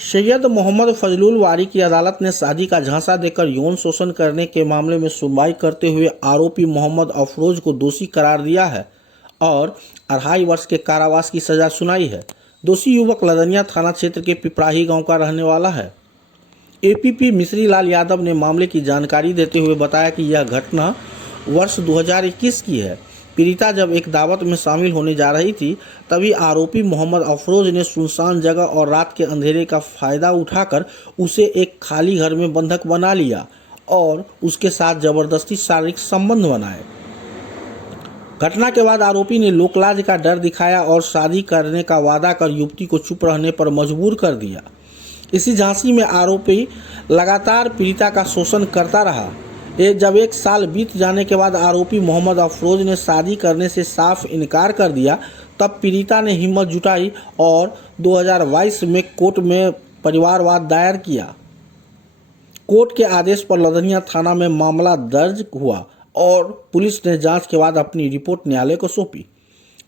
सैयद मोहम्मद फजलुल वारी की अदालत ने शादी का झांसा देकर यौन शोषण करने के मामले में सुनवाई करते हुए आरोपी मोहम्मद अफरोज को दोषी करार दिया है और 2.5 वर्ष के कारावास की सजा सुनाई है। दोषी युवक लदनिया थाना क्षेत्र के पिपराही गांव का रहने वाला है। एपीपी मिश्री लाल यादव ने मामले की जानकारी देते हुए बताया कि यह घटना वर्ष 2021 की है। पीड़िता जब एक दावत में शामिल होने जा रही थी, तभी आरोपी मोहम्मद अफरोज ने सुनसान जगह और रात के अंधेरे का फायदा उठाकर उसे एक खाली घर में बंधक बना लिया और उसके साथ जबरदस्ती शारीरिक संबंध बनाए। घटना के बाद आरोपी ने लोकलाज का डर दिखाया और शादी करने का वादा कर युवती को चुप रहने पर मजबूर कर दिया। इसी झांसी में आरोपी लगातार पीड़िता का शोषण करता रहा। जब 1 साल बीत जाने के बाद आरोपी मोहम्मद अफरोज ने शादी करने से साफ इनकार कर दिया, तब पीड़िता ने हिम्मत जुटाई और 2022 में कोर्ट में परिवारवाद दायर किया। कोर्ट के आदेश पर लदनिया थाना में मामला दर्ज हुआ और पुलिस ने जांच के बाद अपनी रिपोर्ट न्यायालय को सौंपी।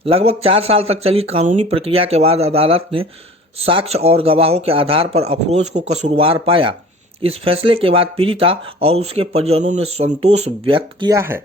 लगभग 4 साल तक चली कानूनी प्रक्रिया के बाद अदालत ने साक्ष्य और गवाहों के आधार पर अफरोज को कसूरवार पाया। इस फैसले के बाद पीड़िता और उसके परिजनों ने संतोष व्यक्त किया है।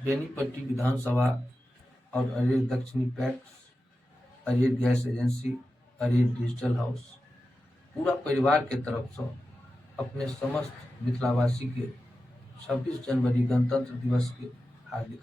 बेनीपट्टी विधानसभा और अरेर दक्षिणी पैक्स, अरेर गैस एजेंसी, अरेर डिजिटल हाउस पूरा परिवार के तरफ से अपने समस्त मिथिलावासी के 26 जनवरी गणतंत्र दिवस के हार्दिक